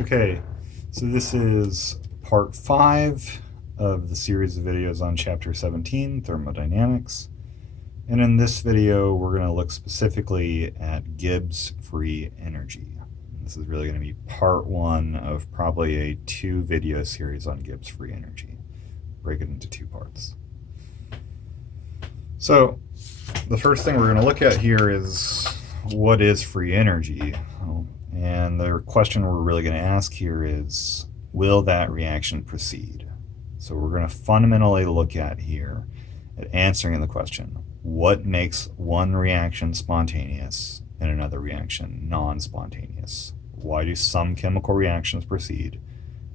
Okay, so this is part 5 of the series of videos on chapter 17, thermodynamics. And in this video, we're going to look specifically at Gibbs free energy. This is really going to be part 1 of probably a 2-video series on Gibbs free energy. Break it into 2 parts. So the first thing we're going to look at here is, what is free energy? And the question we're really going to ask here is, will that reaction proceed? So we're going to fundamentally look at here at answering the question, what makes one reaction spontaneous and another reaction non-spontaneous? Why do some chemical reactions proceed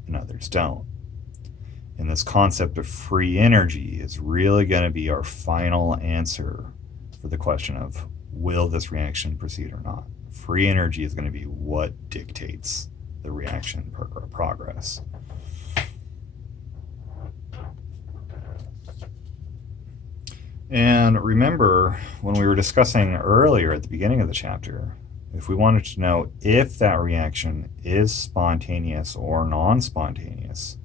and others don't? And this concept of free energy is really going to be our final answer for the question of, will this reaction proceed or not? Free energy is going to be what dictates the reaction progress. And remember, when we were discussing earlier at the beginning of the chapter, if we wanted to know if that reaction is spontaneous or non-spontaneous,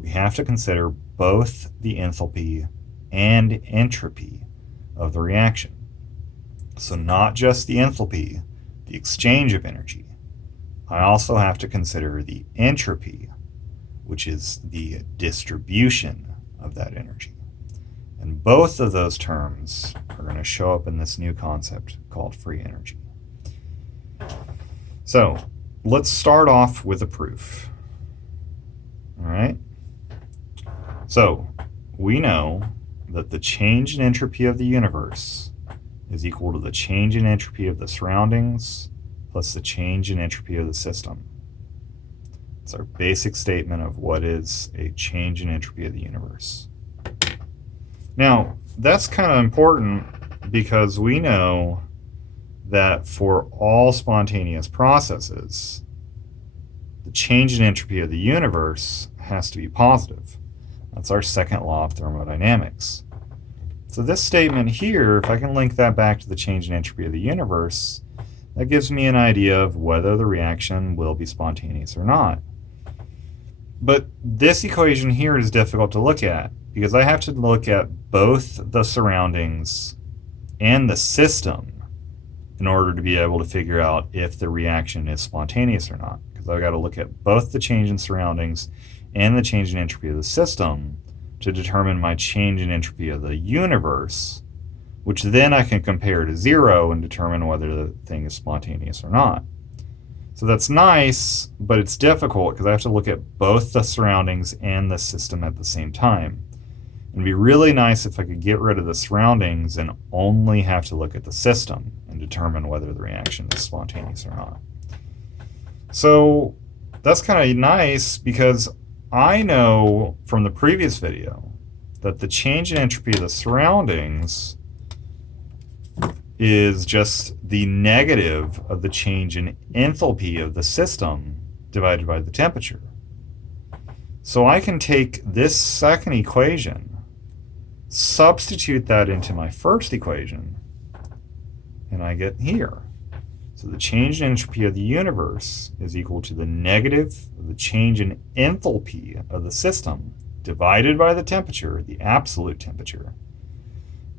we have to consider both the enthalpy and entropy of the reaction. So not just the enthalpy, the exchange of energy. I also have to consider the entropy, which is the distribution of that energy. And both of those terms are going to show up in this new concept called free energy. So let's start off with a proof. All right. So we know that the change in entropy of the universe is equal to the change in entropy of the surroundings plus the change in entropy of the system. It's our basic statement of what is a change in entropy of the universe. Now, that's kind of important because we know that for all spontaneous processes, the change in entropy of the universe has to be positive. That's our second law of thermodynamics. So this statement here, if I can link that back to the change in entropy of the universe, that gives me an idea of whether the reaction will be spontaneous or not. But this equation here is difficult to look at because I have to look at both the surroundings and the system in order to be able to figure out if the reaction is spontaneous or not. Because I've got to look at both the change in surroundings and the change in entropy of the system to determine my change in entropy of the universe, which then I can compare to 0 and determine whether the thing is spontaneous or not. So that's nice, but it's difficult because I have to look at both the surroundings and the system at the same time. It'd be really nice if I could get rid of the surroundings and only have to look at the system and determine whether the reaction is spontaneous or not. So that's kind of nice because I know from the previous video that the change in entropy of the surroundings is just the negative of the change in enthalpy of the system divided by the temperature. So I can take this second equation, substitute that into my first equation, and I get here. So the change in entropy of the universe is equal to the negative of the change in enthalpy of the system divided by the temperature, the absolute temperature,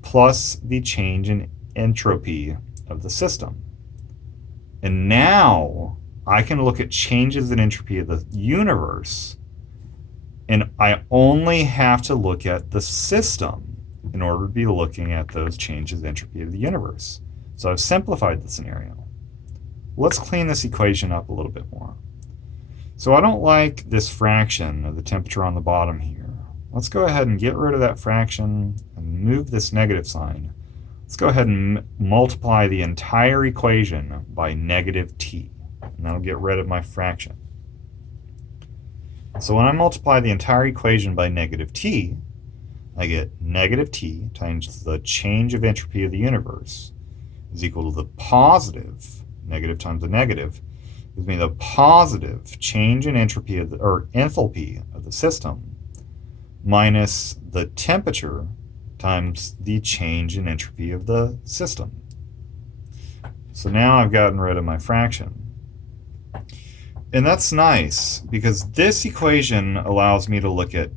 plus the change in entropy of the system. And now I can look at changes in entropy of the universe, and I only have to look at the system in order to be looking at those changes in entropy of the universe. So I've simplified the scenario. Let's clean this equation up a little bit more. So I don't like this fraction of the temperature on the bottom here. Let's go ahead and get rid of that fraction and move this negative sign. Let's go ahead and multiply the entire equation by negative t, and that'll get rid of my fraction. So when I multiply the entire equation by negative t, I get negative t times the change of entropy of the universe is equal to the positive, negative times the negative, gives me the positive change in entropy of the, or enthalpy of the system, minus the temperature times the change in entropy of the system. So now I've gotten rid of my fraction. And that's nice because this equation allows me to look at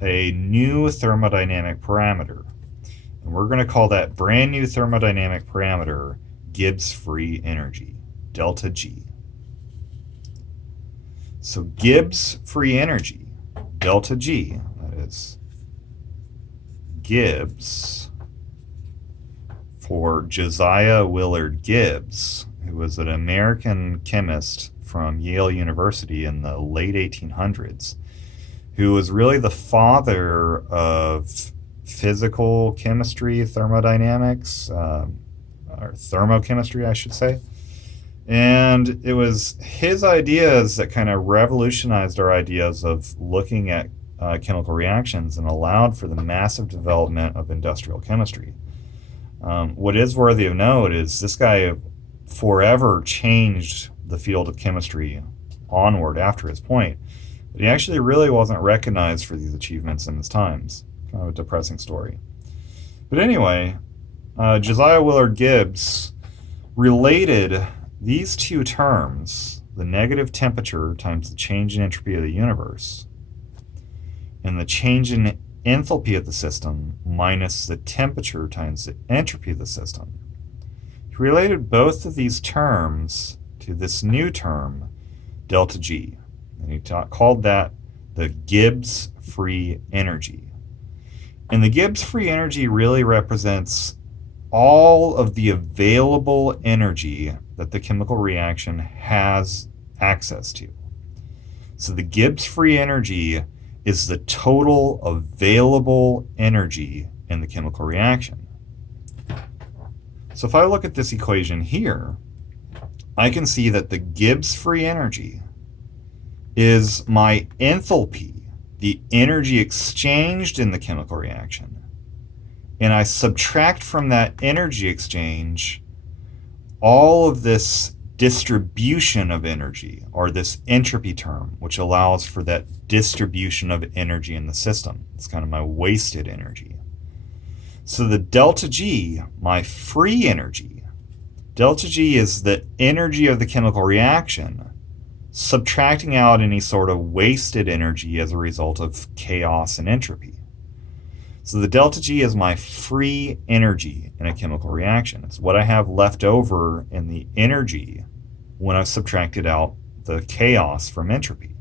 a new thermodynamic parameter. And we're going to call that brand new thermodynamic parameter Gibbs free energy, delta G. So Gibbs free energy, delta G, that is Gibbs for Josiah Willard Gibbs, who was an American chemist from Yale University in the late 1800s, who was really the father of physical chemistry, thermodynamics, or thermochemistry, I should say. And it was his ideas that kind of revolutionized our ideas of looking at chemical reactions and allowed for the massive development of industrial chemistry. What is worthy of note is this guy forever changed the field of chemistry onward after his point, but he actually really wasn't recognized for these achievements in his times. Kind of a depressing story. But anyway, Josiah Willard Gibbs related these two terms, the negative temperature times the change in entropy of the universe, and the change in enthalpy of the system minus the temperature times the entropy of the system. He related both of these terms to this new term, delta G, and he called that the Gibbs free energy. And the Gibbs free energy really represents all of the available energy that the chemical reaction has access to. So the Gibbs free energy is the total available energy in the chemical reaction. So if I look at this equation here, I can see that the Gibbs free energy is my enthalpy, the energy exchanged in the chemical reaction. And I subtract from that energy exchange all of this distribution of energy, or this entropy term, which allows for that distribution of energy in the system. It's kind of my wasted energy. So the delta G, my free energy, delta G is the energy of the chemical reaction, subtracting out any sort of wasted energy as a result of chaos and entropy. So the delta G is my free energy in a chemical reaction. It's what I have left over in the energy when I've subtracted out the chaos from entropy.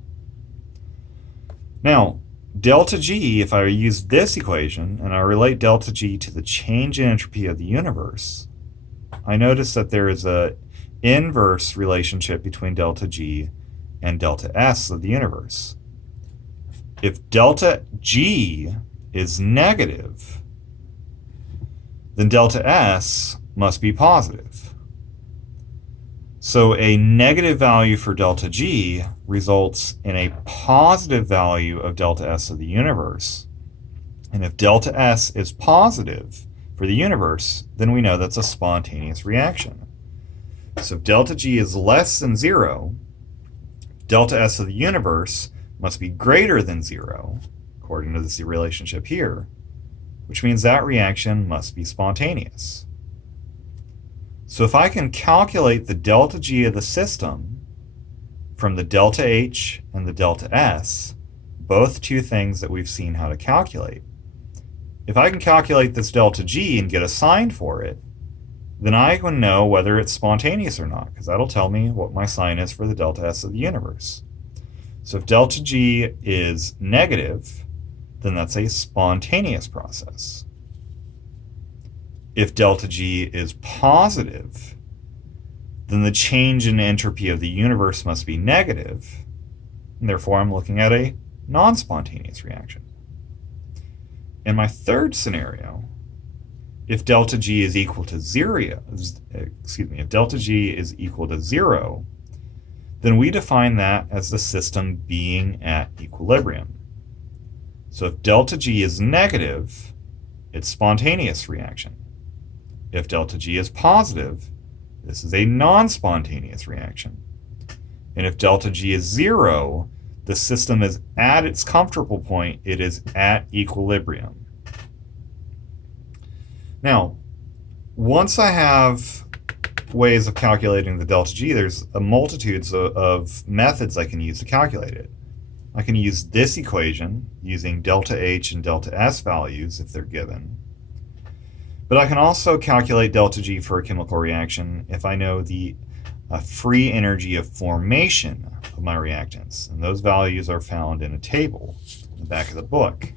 Now, delta G, if I use this equation and I relate delta G to the change in entropy of the universe, I notice that there is an inverse relationship between delta G and delta S of the universe. If delta G is negative, then delta S must be positive. So a negative value for delta G results in a positive value of delta S of the universe. And if delta S is positive for the universe, then we know that's a spontaneous reaction. So if delta G is less than 0, delta S of the universe must be greater than 0, according to this relationship here, which means that reaction must be spontaneous. So if I can calculate the delta G of the system from the delta H and the delta S, both two things that we've seen how to calculate, if I can calculate this delta G and get a sign for it, then I can know whether it's spontaneous or not, because that'll tell me what my sign is for the delta S of the universe. So if delta G is negative, then that's a spontaneous process. If delta G is positive, then the change in entropy of the universe must be negative, and therefore I'm looking at a non-spontaneous reaction. In my third scenario, if delta G is equal to 0, if delta G is equal to 0, then we define that as the system being at equilibrium. So if delta G is negative, it's spontaneous reaction. If delta G is positive, this is a non-spontaneous reaction. And if delta G is 0, the system is at its comfortable point, it is at equilibrium. Now, once I have ways of calculating the delta G. There's a multitudes of methods I can use to calculate it. I can use this equation using delta H and delta S values if they're given. But I can also calculate delta G for a chemical reaction if I know the free energy of formation of my reactants. And those values are found in a table in the back of the book.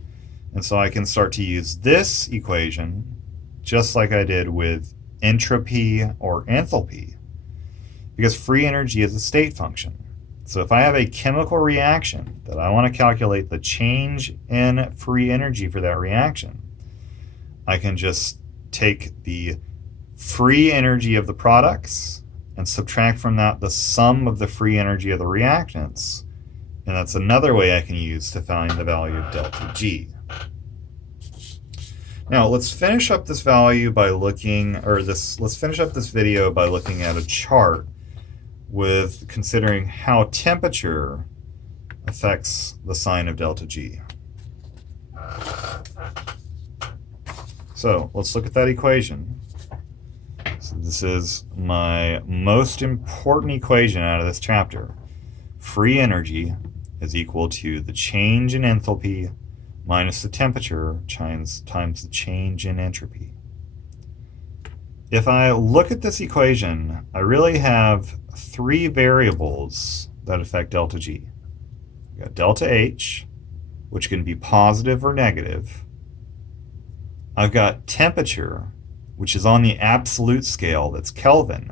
And so I can start to use this equation just like I did with entropy or enthalpy, because free energy is a state function. So if I have a chemical reaction that I want to calculate the change in free energy for that reaction, I can just take the free energy of the products and subtract from that the sum of the free energy of the reactants. And that's another way I can use to find the value of delta G. Now let's finish up this value by looking, let's finish up this video by looking at a chart with considering how temperature affects the sign of delta G. So let's look at that equation. So this is my most important equation out of this chapter. Free energy is equal to the change in enthalpy minus the temperature times the change in entropy. If I look at this equation, I really have three variables that affect delta G. We've got delta H, which can be positive or negative. I've got temperature, which is on the absolute scale, that's Kelvin.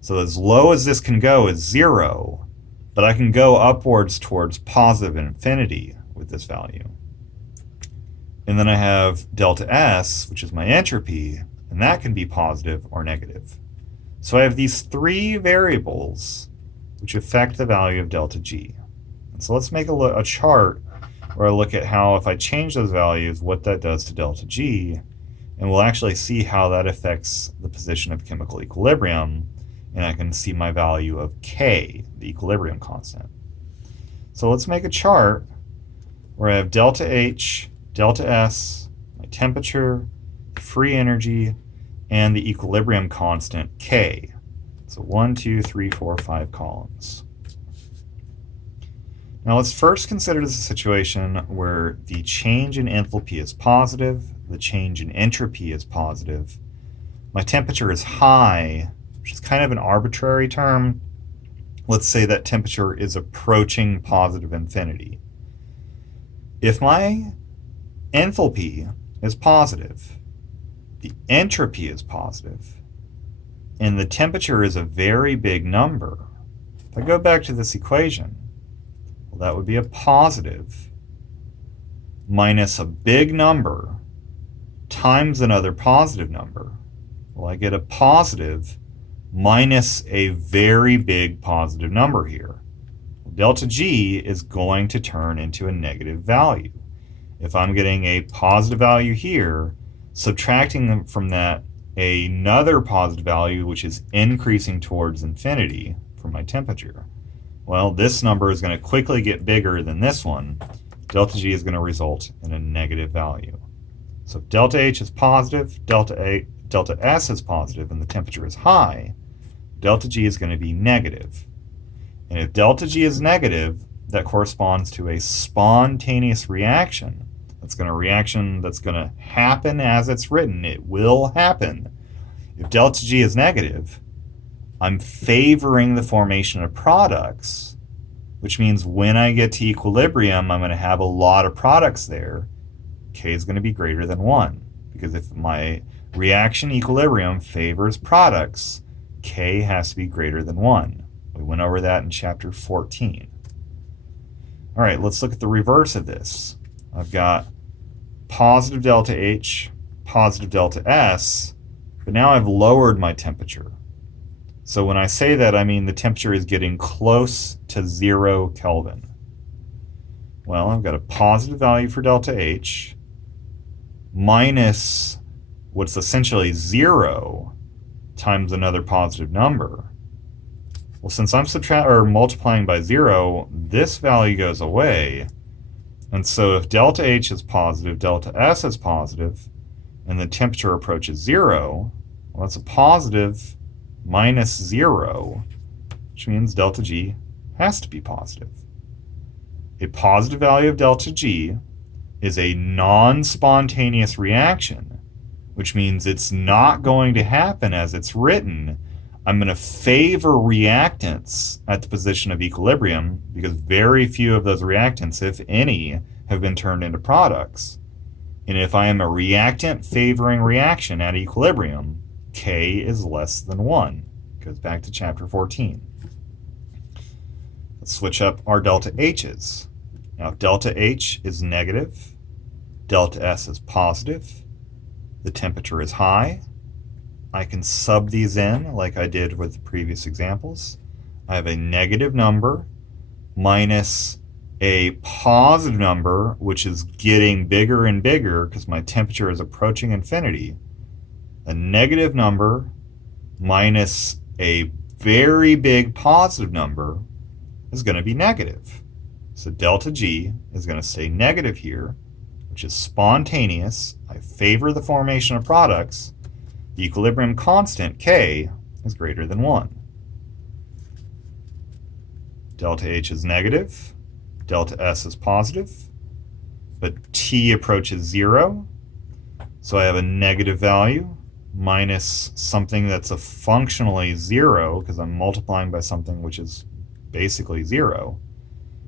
So as low as this can go is 0, but I can go upwards towards positive infinity with this value. And then I have delta S, which is my entropy, and that can be positive or negative. So I have these three variables which affect the value of delta G. And so let's make a chart where I look at how, if I change those values, what that does to delta G, and we'll actually see how that affects the position of chemical equilibrium, and I can see my value of K, the equilibrium constant. So let's make a chart where I have delta H, delta S, my temperature, free energy, and the equilibrium constant K. So 1, 2, 3, 4, 5 columns. Now let's first consider this a situation where the change in enthalpy is positive, the change in entropy is positive, my temperature is high, which is kind of an arbitrary term. Let's say that temperature is approaching positive infinity. If my enthalpy is positive, the entropy is positive, and the temperature is a very big number, if I go back to this equation, well, that would be a positive minus a big number times another positive number. Well, I get a positive minus a very big positive number here. Delta G is going to turn into a negative value. If I'm getting a positive value here, subtracting from that another positive value which is increasing towards infinity for my temperature, well, this number is going to quickly get bigger than this one. Delta G is going to result in a negative value. So if delta H is positive, delta S is positive, and the temperature is high, delta G is going to be negative. And if delta G is negative, that corresponds to a spontaneous reaction. That's a reaction that's going to happen as it's written. It will happen. If delta G is negative, I'm favoring the formation of products, which means when I get to equilibrium, I'm going to have a lot of products there. K is going to be greater than 1, because if my reaction equilibrium favors products, K has to be greater than 1. We went over that in chapter 14. All right, let's look at the reverse of this. I've got positive delta H, positive delta S, but now I've lowered my temperature. So when I say that, I mean the temperature is getting close to 0 Kelvin. Well, I've got a positive value for delta H minus what's essentially 0 times another positive number. Well, since I'm multiplying by 0, this value goes away. And so if delta H is positive, delta S is positive, and the temperature approaches 0, well, that's a positive minus 0, which means delta G has to be positive. A positive value of delta G is a non-spontaneous reaction, which means it's not going to happen as it's written. I'm going to favor reactants at the position of equilibrium because very few of those reactants, if any, have been turned into products. And if I am a reactant favoring reaction at equilibrium, K is less than 1. Goes back to chapter 14. Let's switch up our delta H's. Now, if delta H is negative, delta S is positive, the temperature is high, I can sub these in like I did with the previous examples. I have a negative number minus a positive number, which is getting bigger and bigger because my temperature is approaching infinity. A negative number minus a very big positive number is going to be negative. So delta G is going to stay negative here, which is spontaneous. I favor the formation of products. The equilibrium constant, K, is greater than 1. Delta H is negative. Delta S is positive. But T approaches 0. So I have a negative value minus something that's a functionally 0 because I'm multiplying by something which is basically 0.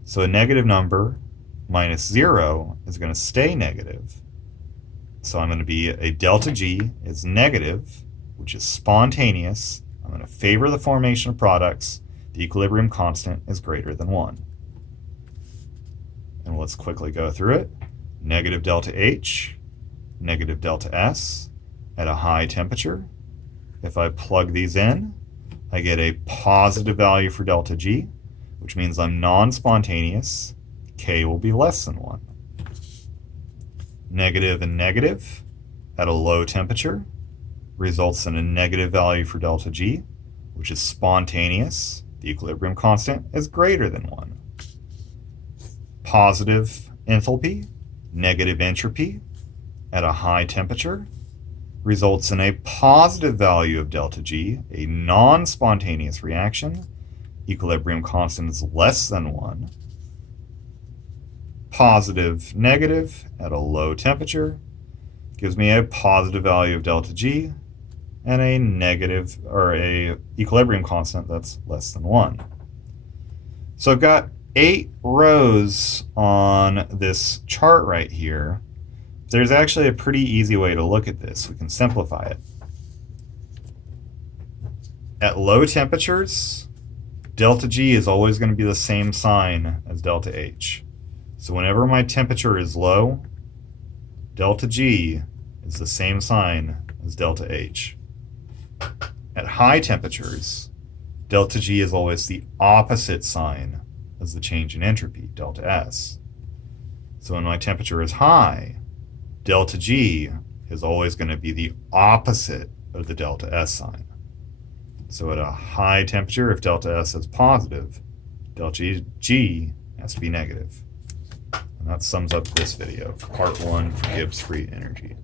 So a negative number minus 0 is going to stay negative. So I'm going to be a delta G is negative, which is spontaneous. I'm going to favor the formation of products. The equilibrium constant is greater than 1. And let's quickly go through it. Negative delta H, negative delta S at a high temperature. If I plug these in, I get a positive value for delta G, which means I'm non-spontaneous. K will be less than 1. Negative and negative at a low temperature results in a negative value for delta G, which is spontaneous. The equilibrium constant is greater than 1. Positive enthalpy, negative entropy at a high temperature results in a positive value of delta G, a non-spontaneous reaction. Equilibrium constant is less than 1. Positive, negative at a low temperature gives me a positive value of delta G and a negative or a equilibrium constant that's less than 1. So I've got 8 rows on this chart right here. There's actually a pretty easy way to look at this. We can simplify it. At low temperatures, delta G is always going to be the same sign as delta H. So whenever my temperature is low, delta G is the same sign as delta H. At high temperatures, delta G is always the opposite sign as the change in entropy, delta S. So when my temperature is high, delta G is always going to be the opposite of the delta S sign. So at a high temperature, if delta S is positive, delta G has to be negative. And that sums up this video, part 1 for Gibbs free energy.